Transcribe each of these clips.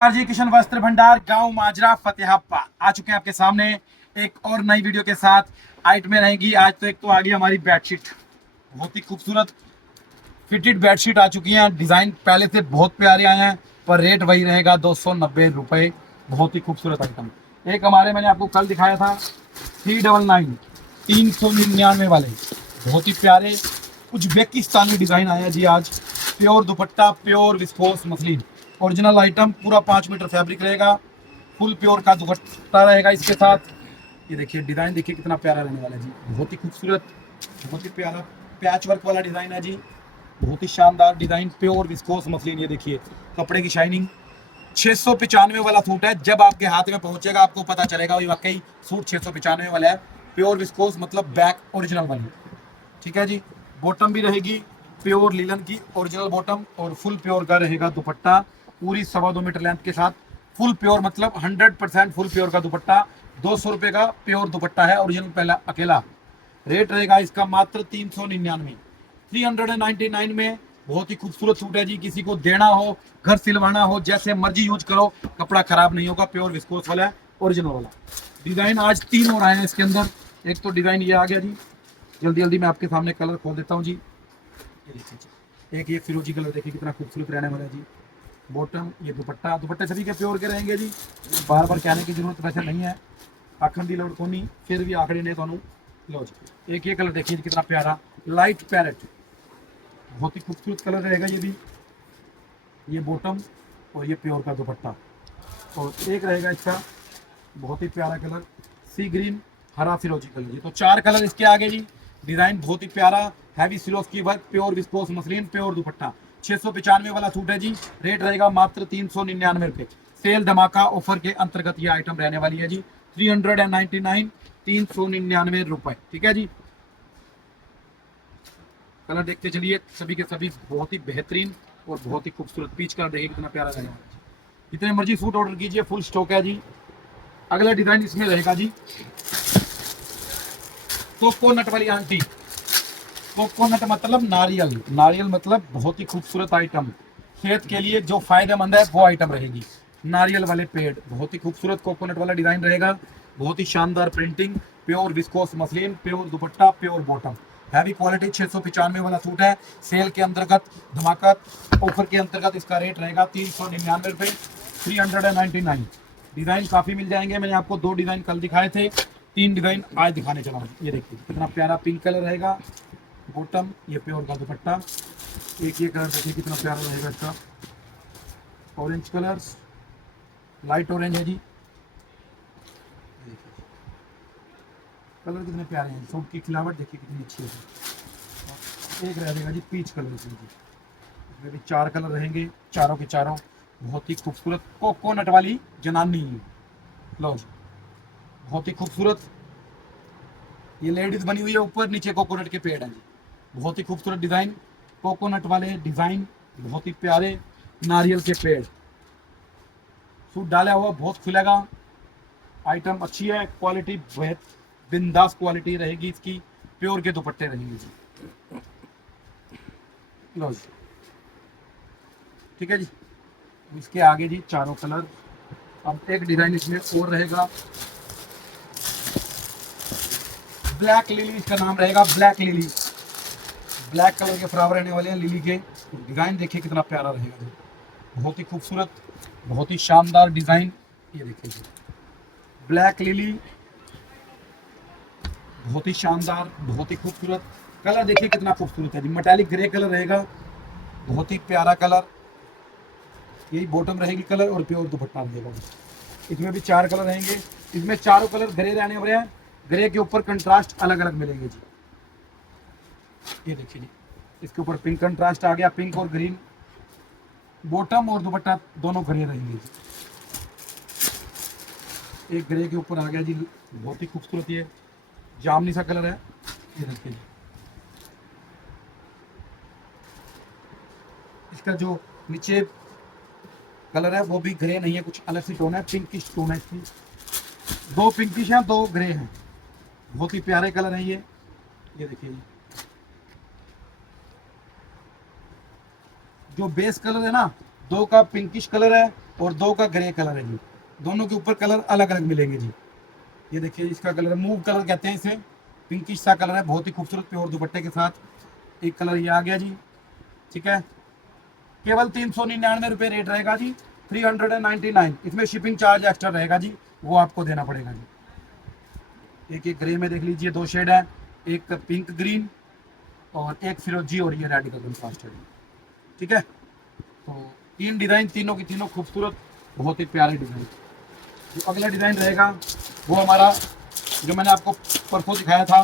जी किशन वस्त्र भंडार गांव माजरा फतेहापा आ चुके हैं आपके सामने एक और नई वीडियो के साथ। हाइट में रहेगी आज तो। एक तो आ गई हमारी बेडशीट, बहुत ही खूबसूरत फिटेड बेडशीट आ चुकी हैं। डिजाइन पहले से बहुत प्यारे आए हैं पर रेट वही रहेगा 290 रुपये। बहुत ही खूबसूरत आइटम। एक हमारे मैंने आपको कल दिखाया था 399 399 वाले, बहुत ही प्यारे उज्बेकिस्तानी डिजाइन आया जी आज। प्योर दुपट्टा, pure viscous muslin, original item, पूरा 5 मीटर फैब्रिक रहेगा। फुल प्योर का दुपट्टा रहेगा इसके साथ। ये देखिए डिजाइन, देखिए कितना प्यारा रहने वाला है जी। बहुत ही खूबसूरत, बहुत ही प्यारा पैच वर्क वाला डिजाइन है जी। बहुत ही शानदार डिजाइन, प्योर विस्कोस मसलिन। ये देखिए कपड़े की शाइनिंग। 695 वाला सूट है। जब आपके हाथ में पहुंचेगा आपको पता चलेगा ये वाकई सूट 695 वाला है। प्योर विस्कोस मतलब बैक ओरिजिनल वाली, ठीक है जी। बॉटम भी रहेगी प्योर लिलन की ओरिजिनल बॉटम और फुल प्योर का रहेगा दुपट्टा, पूरी 2.25 मीटर लेंथ के साथ। फुल प्योर मतलब 100% फुल प्योर का दुपट्टा। 200 रुपये का प्योर दुपट्टा है ओरिजिनल पहला अकेला। रेट रहेगा इसका मात्र 399, 399 में। बहुत ही खूबसूरत सूट है जी। किसी को देना हो, घर सिलवाना हो, जैसे मर्जी यूज करो, कपड़ा खराब नहीं होगा। प्योर विस्कोस वाला है, ओरिजिनल वाला। डिजाइन आज 3 और आए हैं इसके अंदर। एक तो डिजाइन ये आ गया जी, जल्दी जल्दी मैं आपके सामने कलर खोल देता हूँ जी। ये देखिए जी, एक ये फिरोजी कलर देखिए कितना खूबसूरत रहने वाला है जी। बॉटम, ये दुपट्टा, दुपट्टे सभी के प्योर के रहेंगे जी। बार बार कहने की जरूरत वैसे नहीं है, आखन दी लोड कोनी, फिर भी आखिरी ने थानू लो जी। एक ये कलर देखिए कितना प्यारा, लाइट पैरेट, बहुत ही खूबसूरत कलर रहेगा ये भी। ये बॉटम और ये प्योर का दुपट्टा। और एक रहेगा इसका बहुत ही प्यारा कलर, सी ग्रीन हरा फिरोजी कलर जी। तो 4 कलर इसके आगे जी। डिजाइन बहुत ही प्यारा, हैवी सिलोफ की work, pure viscous muslin, pure दुपट्टा। 695 वाला सूट है जी। रेट रहेगा मात्र 399 रुपये। सेल धमाका ऑफर के अंतर्गत ये आइटम रहने वाली है जी। 399, 399 रुपये, ठीक है जी। कलर देखते चलिए, सभी के सभी बहुत ही बेहतरीन और बहुत ही खूबसूरत। पीच कलर देखिए कितना प्यारा रहेगा। जितने मर्जी सूट ऑर्डर कीजिए, फुल स्टॉक है जी। अगला डिजाइन इसमें रहेगा जी कोकोनट वाली आंटी। कोकोनट मतलब नारियल, नारियल मतलब बहुत ही खूबसूरत आइटम। सेहत के लिए जो फायदेमंद है वो आइटम रहेगी। नारियल वाले पेड़, बहुत ही खूबसूरत कोकोनट वाला डिजाइन रहेगा। बहुत ही शानदार printing, pure viscous muslin, pure दुपट्टा, प्योर बॉटम, हैवी क्वालिटी। 695 वाला सूट है। सेल के अंतर्गत, धमाका ऑफर के अंतर्गत इसका रेट रहेगा 399 रुपये, 399। डिजाइन काफी मिल जाएंगे। मैंने आपको 2 डिजाइन कल दिखाए थे, 3 डिजाइन आज दिखाने चला हूँ। ये देखिए कितना प्यारा पिंक कलर रहेगा बॉटम, ये प्योर का दुपट्टा। एक ये कलर देखिए कितना प्यारा रहेगा इसका, ऑरेंज कलर, लाइट ऑरेंज है जी। कलर कितने प्यारे हैं, सूट की खिलावट देखिए कितनी अच्छी है। एक रहेगा जी पीच कलर इसमें जी। इसमें भी 4 कलर रहेंगे, चारों के चारों बहुत ही खूबसूरत कोकोनट वाली जनानी। लो जी, बहुत ही खूबसूरत। ये लेडीज बनी हुई है, ऊपर नीचे कोकोनट के पेड़ हैं जी। बहुत ही खूबसूरत डिजाइन, कोकोनट वाले डिजाइन, बहुत ही प्यारे नारियल के पेड़। सूट डाला हुआ बहुत खुलेगा। आइटम अच्छी है, क्वालिटी बहुत बिंदास क्वालिटी रहेगी इसकी। प्योर के दुपट्टे रहेंगे जी। लो जी, ठीक है जी। इसके आगे जी चारों कलर। अब एक डिजाइन इसमें और रहेगा, ब्लैक लिली इसका नाम रहेगा, ब्लैक लिली। ब्लैक कलर के फ्लावर रहने वाले हैं लिली के। डिजाइन देखिए कितना प्यारा रहेगा जी। बहुत ही खूबसूरत, बहुत ही शानदार डिजाइन। ये देखिए जी, ब्लैक लिली, बहुत ही शानदार, बहुत ही खूबसूरत। कलर देखिए कितना खूबसूरत है जी, मेटालिक ग्रे कलर रहेगा, बहुत ही प्यारा कलर। यही बॉटम रहेगी कलर और प्योर दुपट्टा रहेगा। इसमें भी 4 कलर रहेंगे। इसमें चारों कलर ग्रे रहने वाले हैं। ग्रे के ऊपर कंट्रास्ट अलग अलग मिलेंगे जी। ये देखिए जी, इसके ऊपर पिंक कंट्रास्ट आ गया, पिंक और ग्रीन। बॉटम और दुपट्टा दोनों ग्रे रहेंगे जी। एक ग्रे के ऊपर आ गया जी, बहुत ही खूबसूरत ये जामनी सा कलर है। ये देखिए जी, इसका जो नीचे कलर है वो भी ग्रे नहीं है, कुछ अलग सी टोन है, पिंकिश टोन है इसकी। 2 पिंकिश हैं, 2 ग्रे हैं। बहुत ही प्यारे कलर हैं ये देखिए जी। जो बेस कलर है ना, 2 का पिंकिश कलर है और 2 का ग्रे कलर है जी। दोनों के ऊपर कलर अलग अलग मिलेंगे जी। ये देखिए इसका कलर मूव कलर कहते हैं इसे, पिंकिश सा कलर है, बहुत ही खूबसूरत प्योर दुपट्टे के साथ एक कलर ये आ गया जी। ठीक है, केवल 399 रुपये रेट रहेगा जी, 399। इसमें शिपिंग चार्ज एक्स्ट्रा रहेगा जी, वो आपको देना पड़ेगा जी। एक ग्रे में देख लीजिए 2 शेड है, एक पिंक ग्रीन और एक फिरोजी और ये रेड का कंट्रास्ट है। ठीक है, तो 3 डिज़ाइन, तीनों की तीनों खूबसूरत, बहुत ही प्यारे डिज़ाइन। जो अगला डिज़ाइन रहेगा वो हमारा, जो मैंने आपको परसों दिखाया था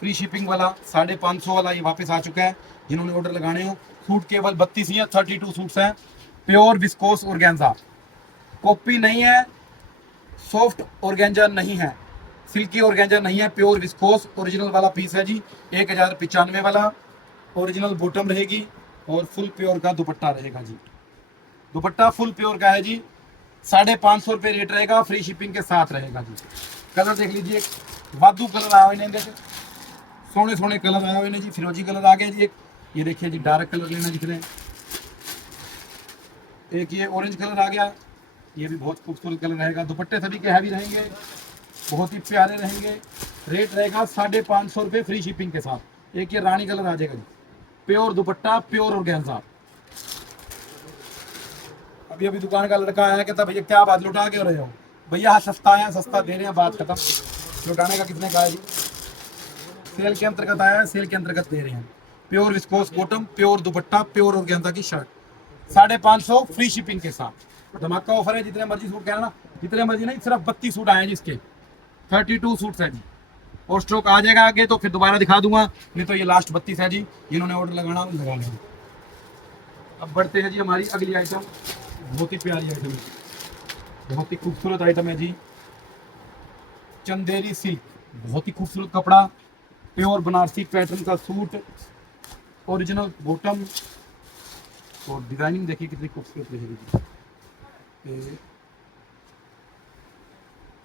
फ्री शिपिंग वाला 550 वाला, ये वापस आ चुका है। जिन्होंने ऑर्डर लगाने हो, सूट केवल 32 ही है, 32 सूट्स हैं, प्योर विस्कोस ऑर्गेन्जा, कॉपी नहीं है, सॉफ्ट ऑर्गेन्जा नहीं है, सिल्की ऑर्गेन्जा नहीं है, प्योर विस्कोस ओरिजिनल वाला पीस है जी। 1095 वाला ओरिजिनल बॉटम रहेगी और फुल प्योर का दुपट्टा रहेगा जी। दुपट्टा फुल प्योर का है जी, 550 रुपये रेट रहेगा, फ्री शिपिंग के साथ रहेगा जी। कलर देख लीजिए, वादू कलर आया हुआ इन्हें, सोने सोने कलर आया हुए ने जी। फिरोजी कलर आ गया जी, एक ये देखिए जी, डार्क कलर लेना दिख रहे हैं। एक ये ऑरेंज कलर आ गया, ये भी बहुत खूबसूरत कलर रहेगा। दुपट्टे सभी के हैवी रहेंगे, बहुत ही प्यारे रहेंगे। रेट रहेगा 550 रुपये फ्री शिपिंग के साथ। एक ये रानी कलर आ जाएगा जी, प्योर दुपट्टा, प्योर ऑर्गेन्जा। अभी अभी दुकान का लड़का आया, कहता भैया क्या बात लुटा के हो रहे हो? भैया सस्ता है, सस्ता दे रहे हैं, बात खत्म। लुटाने का कितने का है जी? सेल के अंतर्गत आया है, सेल के अंतर्गत दे रहे हैं। प्योर विस्कोस बॉटम, प्योर दुपट्टा, प्योर ऑर्गेन्जा की शर्ट, 550 फ्री शिपिंग के साथ। धमाका ऑफर है, जितने मर्जी सूट कहना ना, जितने मर्जी नहीं, सिर्फ 32 सूट आए हैं जिसके 32 सूट्स हैं जी। और स्टॉक आ जाएगा आगे तो फिर दोबारा दिखा दूंगा, नहीं तो ये लास्ट 32 है जी। जिन्होंने ऑर्डर लगाना लगा लेंगे। अब बढ़ते हैं जी हमारी अगली आइटम, बहुत ही प्यारी आइटम है, बहुत ही खूबसूरत आइटम है जी। चंदेरी सिल्क, बहुत ही खूबसूरत कपड़ा, प्योर बनारसी पैटर्न का सूट, ओरिजिनल बॉटम और डिजाइनिंग देखिए कितनी खूबसूरत रहेगी जी।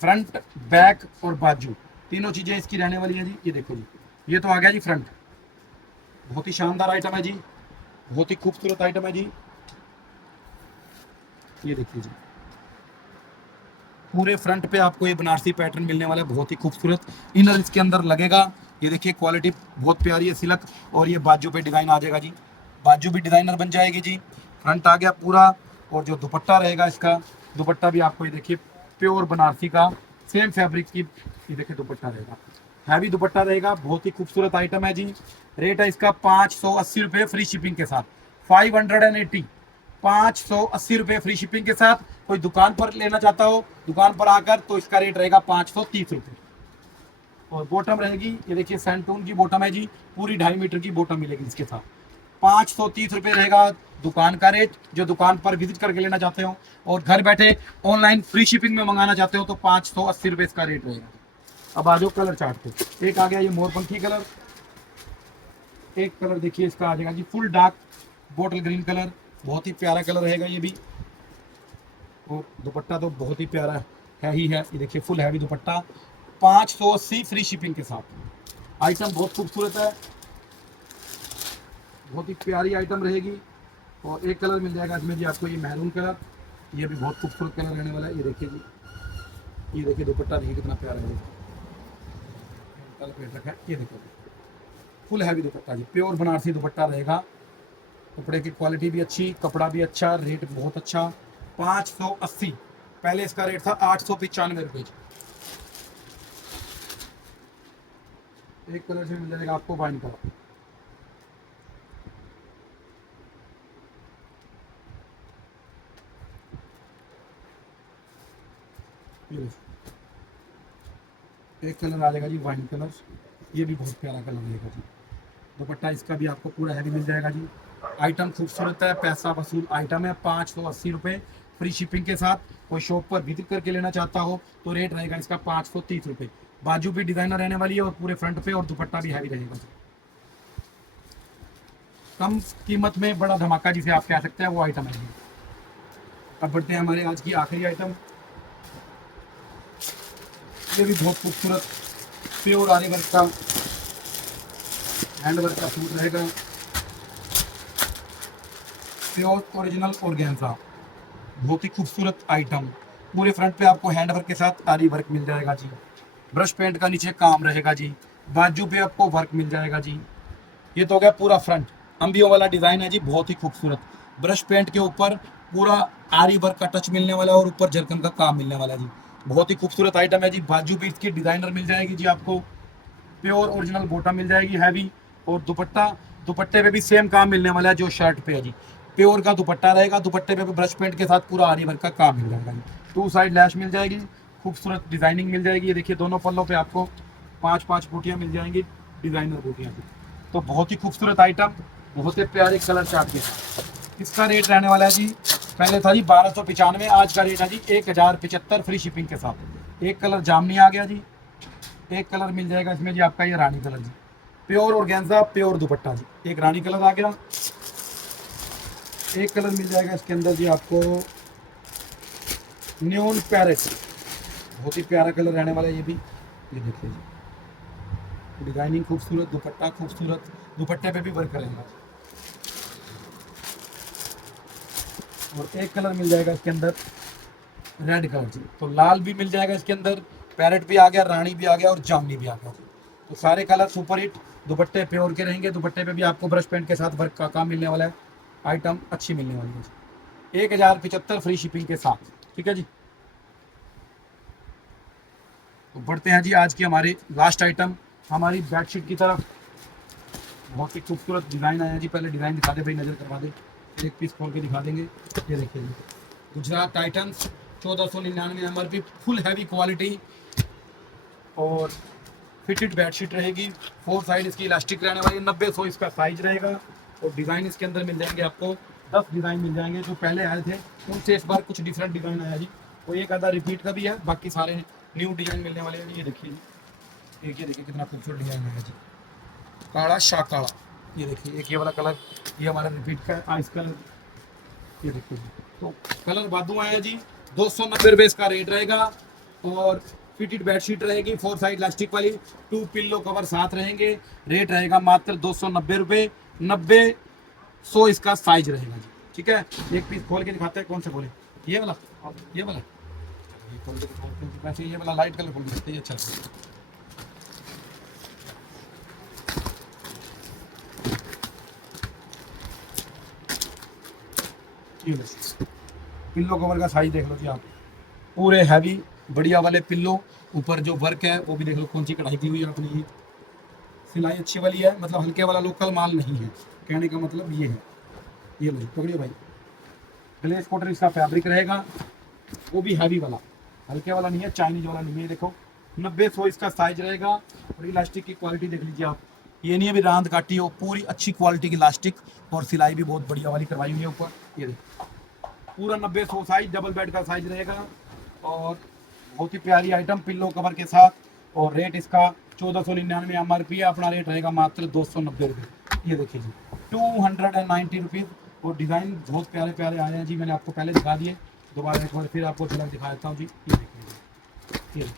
फ्रंट, बैक और बाजू तीनों चीजें इसकी रहने वाली है जी। ये देखो जी, ये तो आ गया जी फ्रंट, बहुत ही शानदार आइटम है जी, बहुत ही खूबसूरत आइटम है जी। ये देखिए जी, पूरे फ्रंट पे आपको ये बनारसी पैटर्न मिलने वाला है, बहुत ही खूबसूरत। इनर इसके अंदर लगेगा, ये देखिए क्वालिटी बहुत प्यारी है सिल्क। और ये बाजू पे डिजाइन आ जाएगा जी, बाजू भी डिजाइनर बन जाएगी जी। फ्रंट आ गया पूरा, और जो दुपट्टा रहेगा इसका, दुपट्टा भी आपको ये देखिए प्योर बनारसी का सेम फैब्रिक की, ये देखिए दुपट्टा रहेगा, हैवी दुपट्टा रहेगा, बहुत ही खूबसूरत आइटम है जी। रेट है इसका 580 रुपये फ्री शिपिंग के साथ, 580, 580 रुपये फ्री शिपिंग के साथ। कोई दुकान पर लेना चाहता हो, दुकान पर आकर, तो इसका रेट रहेगा 530 रुपये। और बॉटम रहेगी, ये देखिए सैंटून की बॉटम है जी, पूरी 2.5 मीटर की बॉटम मिलेगी इसके साथ। 530 रुपये रहेगा दुकान का रेट, जो दुकान पर विजिट करके लेना चाहते हो। और घर बैठे ऑनलाइन फ्री शिपिंग में मंगाना चाहते हो तो 580 रुपये इसका रेट रहेगा। अब आ जाओ कलर चार्ट पे। एक आ गया ये मोरपंखी कलर, एक कलर देखिए इसका आ जाएगा जी full dark bottle green colour, बहुत ही प्यारा कलर रहेगा ये भी। और दुपट्टा तो बहुत ही प्यारा है ही है, ये देखिए फुल हैवी दुपट्टा, 580 फ्री शिपिंग के साथ। आइटम बहुत खूबसूरत है, बहुत ही प्यारी आइटम रहेगी। और एक कलर मिल जाएगा इसमें जी आपको, ये मैरून कलर, ये भी बहुत खूबसूरत कलर रहने वाला है। ये देखिए जी, ये देखिए दुपट्टा देखिए कितना प्यारा है, कलर पेट रखा है। ये देखो फुल हैवी दुपट्टा जी, प्योर बनारसी दुपट्टा रहेगा। कपड़े की क्वालिटी भी अच्छी, कपड़ा भी अच्छा, रेट बहुत अच्छा, 580। पहले इसका रेट था 895 रुपये। एक कलर से मिल जाएगा आपको वाइन कलर, एक कलर आ जाएगा जी वाइन कलर, ये भी बहुत प्यारा कलर रहेगा जी। दुपट्टा इसका भी आपको पूरा हैवी मिल जाएगा जी। आइटम खूबसूरत है, पैसा वसूल आइटम है, 580 रुपये फ्री शिपिंग के साथ। कोई शॉप पर विजिट करके लेना चाहता हो तो रेट रहेगा इसका 530 रुपये। बाजू भी डिजाइनर रहने वाली है और पूरे फ्रंट पे, और दुपट्टा भी हैवी रहेगा जी। कम कीमत में बड़ा धमाका जिसे आप कह सकते हैं, वो आइटम है जी। अब बढ़ते हैं हमारे आज की आखिरी आइटम, ये भी बहुत खूबसूरत प्योर आरी वर्क का हैंड वर्क का सूट रहेगा, प्योर ओरिजिनल ऑर्गेन्जा, बहुत ही खूबसूरत आइटम। पूरे फ्रंट पे आपको हैंड वर्क के साथ आरी वर्क मिल जाएगा जी। ब्रश पेंट का नीचे काम रहेगा जी। बाजू पे आपको वर्क मिल जाएगा जी। ये तो हो गया पूरा फ्रंट। अंबियों वाला डिजाइन है जी, बहुत ही खूबसूरत। ब्रश पेंट के ऊपर पूरा आरी वर्क का टच मिलने वाला है और ऊपर जरकन का काम मिलने वाला है जी। बहुत ही खूबसूरत आइटम है जी। बाजू भी इसकी डिजाइनर मिल जाएगी जी आपको। प्योर ओरिजिनल बोटा मिल जाएगी हैवी। और दुपट्टा, दुपट्टे पे भी सेम काम मिलने वाला है जो शर्ट पे है जी। प्योर का दुपट्टा रहेगा। दुपट्टे पे भी ब्रश पेंट के साथ पूरा आरी वर्क का काम मिल जाएगा जी। 2 साइड लैश मिल जाएगी। खूबसूरत डिजाइनिंग मिल जाएगी। ये देखिए दोनों पल्लों पे आपको 5-5 बूटियाँ मिल जाएंगी, डिजाइनर बूटियाँ। तो बहुत ही खूबसूरत आइटम, बहुत ही प्यारे कलर चार्ट के साथ। इसका रेट रहने वाला है जी, पहले था जी 1295, आज का रेट है जी 1075 फ्री शिपिंग के साथ। एक कलर जामनी आ गया जी। एक कलर मिल जाएगा इसमें जी आपका ये रानी कलर जी। प्योर ऑर्गेन्जा प्योर दुपट्टा जी। एक रानी कलर आ गया। एक कलर मिल जाएगा इसके अंदर जी आपको न्योन पैरेट। बहुत ही प्यारा कलर रहने वाला है ये भी। ये देखिए जी, डिजाइनिंग खूबसूरत, दुपट्टा खूबसूरत, दुपट्टे पे भी वर्क करेगा। और एक कलर मिल जाएगा इसके अंदर रेड कलर जी। तो लाल भी मिल जाएगा इसके अंदर, पैरेट भी आ गया, रानी भी आ गया और जामनी भी आ गया। तो सारे कलर सुपर हिट। दुपट्टे प्योर के रहेंगे। दुपट्टे पे भी आपको ब्रश पेंट के साथ वर्क का काम मिलने वाला है। आइटम अच्छी मिलने वाली है। 1075 फ्री शिपिंग के साथ। ठीक है जी। तो बढ़ते हैं जी आज की हमारे लास्ट आइटम, हमारी बेडशीट की तरफ। बहुत ही खूबसूरत डिज़ाइन आया जी। पहले डिज़ाइन दिखा दे भाई, नज़र करवा दे। एक पीस खोल के दिखा देंगे। ये देखिए जी, Gujarat Titans 1499 MRP, full heavy quality और फिटेड बेडशीट रहेगी। 4 साइड इसकी इलास्टिक रहने वाली है। 90-100 इसका साइज रहेगा। और डिज़ाइन इसके अंदर मिल जाएंगे आपको 10 डिज़ाइन मिल जाएंगे। जो पहले आए थे उनसे इस बार कुछ डिफरेंट डिज़ाइन आया जी। और एक आधा रिपीट का भी है, बाकी सारे न्यू डिज़ाइन मिलने वाले हैं। ये देखिए जी, एक ये देखिए कितना खूबसूरत डिज़ाइन है जी। काला शाह काला। ये देखिए एक ये वाला कलर, ये हमारा रिपीट का आइस कलर। ये देखिए जी, तो कलर बादू आया जी। 290 रुपये इसका रेट रहेगा। और फिटेड बेडशीट रहेगी 4 साइड इलास्टिक वाली। 2 पिल्लो कवर साथ रहेंगे। रेट रहेगा मात्र 290 रुपये। 90-100 इसका साइज रहेगा जी। ठीक है, एक पीस खोल के दिखाते हैं। कौन सा खोले? ये वाला, ये वाला। ये खोल के दिखाते हैं। वैसे ये वाला लाइट कलर खोल के दिखाते हैं, अच्छा लगता है। पिल्लो कवर का साइज देख लो जी आप। पूरे हैवी बढ़िया वाले पिल्लो। ऊपर जो वर्क है वो भी देख लो, कौन सी कढ़ाई की हुई है आपने। ये सिलाई अच्छी वाली है, मतलब हल्के वाला लोकल माल नहीं है, कहने का मतलब ये है। ये लो पकड़िए भाई। ग्लेस कॉटन इसका फैब्रिक रहेगा, वो भी हैवी वाला, हल्के वाला नहीं है, चाइनीज वाला नहीं है। देखो 90-100 इसका साइज रहेगा। और इलास्टिक की क्वालिटी देख लीजिए आप। ये नहीं है भी रांद काटी हो, पूरी अच्छी क्वालिटी की इलास्टिक। और सिलाई भी बहुत बढ़िया वाली करवाई हुई है ऊपर। ये देखो पूरा 90-100 साइज, डबल बेड का साइज रहेगा। और बहुत ही प्यारी आइटम पिल्लो कवर के साथ। और रेट इसका 1499 MRP है। अपना रेट रहेगा मात्र 290 रुपये। ये देखिए जी 290 रुपीज़। और डिज़ाइन बहुत प्यारे प्यारे आए हैं जी। मैंने आपको पहले दिखा दिए, दोबारा एक बार फिर आपको झलक दिखा देता हूँ जी। ये देखिए, ये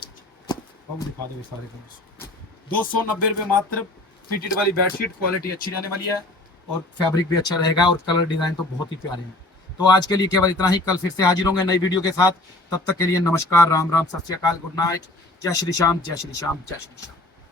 अब दिखा दो सारे कलर्स। 290 रुपये मात्र। फिटेड वाली बेडशीट, क्वालिटी अच्छी रहने वाली है। और फैब्रिक भी अच्छा रहेगा। और कलर डिज़ाइन तो बहुत ही प्यारे हैं। तो आज के लिए केवल इतना ही। कल फिर से हाजिर होंगे नई वीडियो के साथ। तब तक के लिए नमस्कार, राम राम, सत श्री अकाल, गुड नाइट। जय श्री श्याम, जय श्री श्याम, जय श्री श्याम।